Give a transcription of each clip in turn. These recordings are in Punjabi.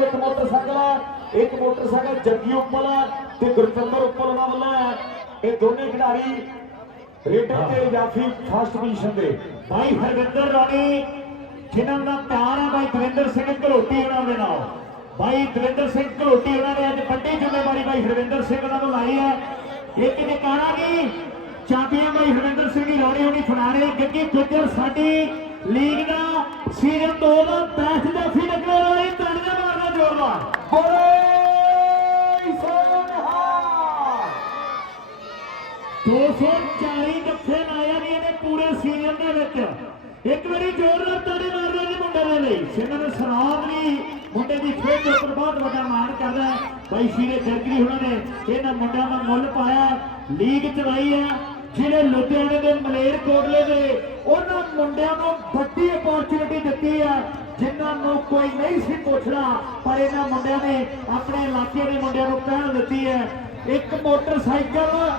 ਵੱਲੋਂ ਇੱਕ ਮੋਟਰਸਾਈਕਲ ਹੈ, ਇੱਕ ਮੋਟਰਸਾਈਕਲ ਜੱਗੀ ਉੱਪਲ ਹੈ ਤੇ ਗੁਰਚੰਦਰ ਉੱਪਲ ਉਹਨਾਂ ਵੱਲੋਂ ਹੈ। ਇਹ ਦੋਨੇ ਖਿਡਾਰੀ ਰੇਡਰ ਤੇ ਜਾਫੀ ਫਸਟ ਪੋਜੀਸ਼ਨ ਦੇ ਭਾਈ ਹਰਵਿੰਦਰ ਰਾਣੀ, ਜਿਨ੍ਹਾਂ ਦਾ ਪਿਆਰ ਹੈ ਭਾਈ ਦਵਿੰਦਰ ਸਿੰਘ ਘਲੋਟੀ ਉਹਨਾਂ ਦੇ ਨਾਲ। ਭਾਈ ਦਵਿੰਦਰ ਸਿੰਘ ਘਲੋਟੀ ਉਹਨਾਂ ਨੇ ਅੱਜ ਵੱਡੀ ਜ਼ਿੰਮੇਵਾਰੀ ਭਾਈ ਹਰਵਿੰਦਰ ਸਿੰਘ ਉਹਨਾਂ ਨੂੰ ਲਾਈ ਹੈ। ਇਹ ਕਿਤੇ ਕਹਿਣਾ ਚਾਬੀਆਂ ਭਾਈ ਹਰਵਿੰਦਰ ਸਿੰਘ ਦੀ ਰਾਣੀ ਹੋਣੀ ਫੜਾ ਰਹੇ ਗੱਗੀ ਗੁੱਜਰ ਸਾਡੀ ਲੀਗ ਦਾ ਸੀਜ਼ਨ 2 ਦਾ ਬੈਸਟ ਜਾਫੀ ਲੱਗਣ ਵਾਲਾ ਇਹ ਤਾੜੀਆਂ ਮਾਰਨਾ ਜ਼ੋਰਦਾਰ ਬੋਲੇ ਸੋਨਹਾ 240 ਜੱਫੇ ਲਾਇਆ ਨੇ ਇਹਨੇ ਪੂਰੇ ਸੀਜ਼ਨ ਦੇ ਵਿੱਚ। ਇੱਕ ਵਾਰੀ ਜ਼ੋਰਦਾਰ ਤਾੜੀ ਮਾਰ ਰਹੇ ਨੇ ਮੁੰਡੇ ਦੇ ਲਈ। ਸਿਮਰਨ ਸਰਾਬ ਵੀ ਮੁੰਡੇ ਦੀ ਖੇਡ ਦੇ ਉੱਪਰ ਬਹੁਤ ਵੱਡਾ ਮਾਣ ਕਰਦਾ ਹੈ। ਬਾਈ ਸ਼ੀਰੇ ਜਰਗਰੀ ਉਹਨਾਂ ਨੇ ਇਹਨਾਂ ਮੁੰਡਿਆਂ ਦਾ ਮੁੱਲ ਪਾਇਆ। ਲੀਗ ਚਲਾਈ ਹੈ। ਜਿਹੜੇ ਲੁਧਿਆਣੇ ਦੇ ਮਲੇਰ ਕੋਟਲੇ ਦੇ, ਉਹਨਾਂ ਮੁੰਡਿਆਂ ਨੂੰ ਵੱਡੀ ਅਪੋਰਚੁਨਿਟੀ ਦਿੱਤੀ ਹੈ। ਜਿਨ੍ਹਾਂ ਨੂੰ ਕੋਈ ਨਹੀਂ ਸੀ ਪੁੱਛਦਾ ਪਰ ਇਹਨਾਂ ਮੁੰਡਿਆਂ ਨੇ ਆਪਣੇ ਇਲਾਕੇ ਦੇ ਮੁੰਡਿਆਂ ਨੂੰ ਪਹਿਲ ਦਿੱਤੀ ਹੈ ਇੱਕ ਮੋਟਰਸਾਈਕਲ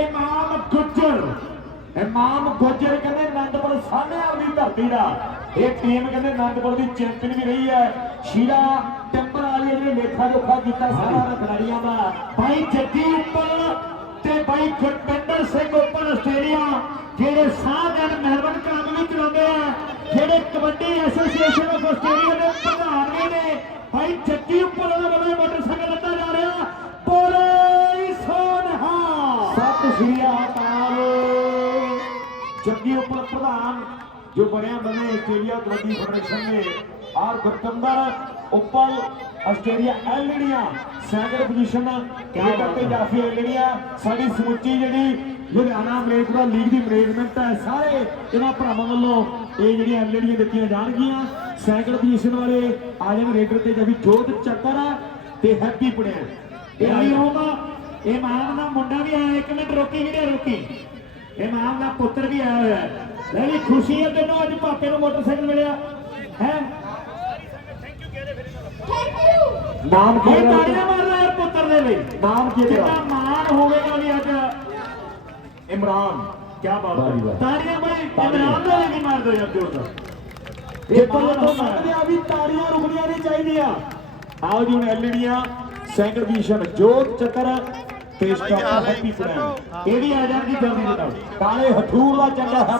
ਇਮਾਮ ਗੁੱਜਰ। ਇਮਾਮ ਗੁੱਜਰ ਕਹਿੰਦੇ ਆਨੰਦਪੁਰ ਸਾਹਨੇਵਾਲ ਦੀ ਧਰਤੀ ਦਾ। ਇਹ ਟੀਮ ਕਹਿੰਦੇ ਆਨੰਦਪੁਰ ਦੀ ਚੈਂਪੀਅਨ ਵੀ ਰਹੀ ਹੈ। ਸ਼ੀਰਾ ਟੈਂਪਰ ਵਾਲੀ ਨੇ ਲੇਖਾ ਜੋਖਾ ਕੀਤਾ ਸਾਰਾ ਖਿਡਾਰੀਆਂ ਦਾ। ਭਾਈ ਜੱਗੀ ਉੱਪਰ ਤੇ ਭਾਈ ਗੁਰਪਿੰਦਰ ਸਿੰਘ ਉੱਪਰ ਆਸਟ੍ਰੇਲੀਆ ਜਿਹੜੇ ਸਾਧਨ ਮਹਿਰਬਾਨ ਕੰਮ ਵੀ ਚਲਾਉਂਦੇ ਆ ਜਿਹੜੇ ਕਬੱਡੀ ਐਸੋਸੀਏਸ਼ਨ ਆਫ ਆਸਟ੍ਰੇਲੀਆ ਸ਼੍ਰੀ ਅਕਾਲ। ਜੱਗੀ ਉੱਪਰ ਪ੍ਰਧਾਨ ਜੋ ਬਣਿਆ ਬਣੇ ਆਸਟ੍ਰੇਲੀਆ ਕਬੱਡੀ ਫੈਡਰੇਸ਼ਨ ਨੇ। ਔਰ ਗੁਰਤੰਦਰ ਉੱਪਲ ਆਸਟ੍ਰੇਲੀਆ ਐਲਡੀਆਂ ਸੈਕੰਡ ਪੋਜੀਸ਼ਨ ਕਿਆ ਕਰਤੇ ਜਾਫੀ ਐਲਡੀਆਂ। ਸਾਡੀ ਸਮੁੱਚੀ ਜਿਹੜੀ ਲੁਧਿਆਣਾ ਮਲੇਰਕੋਟਲਾ ਲੀਗ ਦੀ ਮੈਨੇਜਮੈਂਟ ਹੈ ਸਾਰੇ ਇਹਨਾਂ ਭਰਾਵਾਂ ਵੱਲੋਂ ਇਹ ਜਿਹੜੀਆਂ ਐਲਡੀਆਂ ਦਿੱਤੀਆਂ ਜਾਣਗੀਆਂ। ਸੈਕੰਡ ਪੋਜੀਸ਼ਨ ਵਾਲੇ ਆਜਮ ਰੇਡਰ ਤੇ ਜਵੀ ਜੋਤ ਚੱਕਰ ਤੇ ਹੈਪੀ ਪੁੜਿਆ ਇਹ ਵੀ ਹੋਗਾ ਇਹ ਮਾਨ ਦਾ ਮੁੰਡਾ ਵੀ ਆਇਆ ਇੱਕ ਮਿੰਟ ਰੋਕੀ ਵੀਰੇ ਰੋਕੀ। ਇਹ ਮਾਨ ਦਾ ਪੁੱਤਰ ਵੀ ਆਇਆ ਹੋਇਆ। ਹੈ ਲੈ ਵੀ ਖੁਸ਼ੀ ਹੈ ਤੈਨੂੰ ਅੱਜ ਪਾਪੇ ਨੂੰ ਮੋਟਰਸਾਈਕਲ ਮਿਲਿਆ। ਹੈ? ਨਾਮ ਕੀ ਇਹ ਹੈ ਤਾੜੀਆਂ ਮਾਰਦਾ ਯਾਰ ਪੁੱਤਰ ਦੇ ਲਈ। ਨਾਮ ਕੀ ਹੈ ਕਿੰਨਾ ਤੇਰਾ ਮਾਣ ਹੋਵੇਗਾ ਵੀ ਅੱਜ। ਇਮਰਾਨ ਕੀ ਬਾਤ ਹੈ। ਤਾੜੀਆਂ ਤਾੜੀਆਂ। ਇਮਰਾਨ ਦੇ ਲਈ ਵੀ ਮਾਰ ਦੋ ਯਾਰ ਜੋਰ ਇਹ ਪਰ ਤੋਂ ਸਕਦੇ ਆ ਵੀ ਤਾੜੀਆਂ ਰੁਕਣੀਆਂ ਨਹੀਂ ਚਾਹੀਦੀਆਂ। ਆਓ ਜੀ ਹੁਣ ਐਲਡੀਆਂ ਸੈਕੰਡ ਪੋਜੀਸ਼ਨ ਜੋਤ ਚੱਕਰ। ਸਟਾਪ ਹੈਪੀ ਫਰੈਂਡ ਇਹ ਵੀ ਆ ਜਾਣਗੀ ਜਲਦੀ ਬਤਾਓ ਕਾਲੇ ਹਠੂਰ ਦਾ ਚੰਗਾ ਹੈ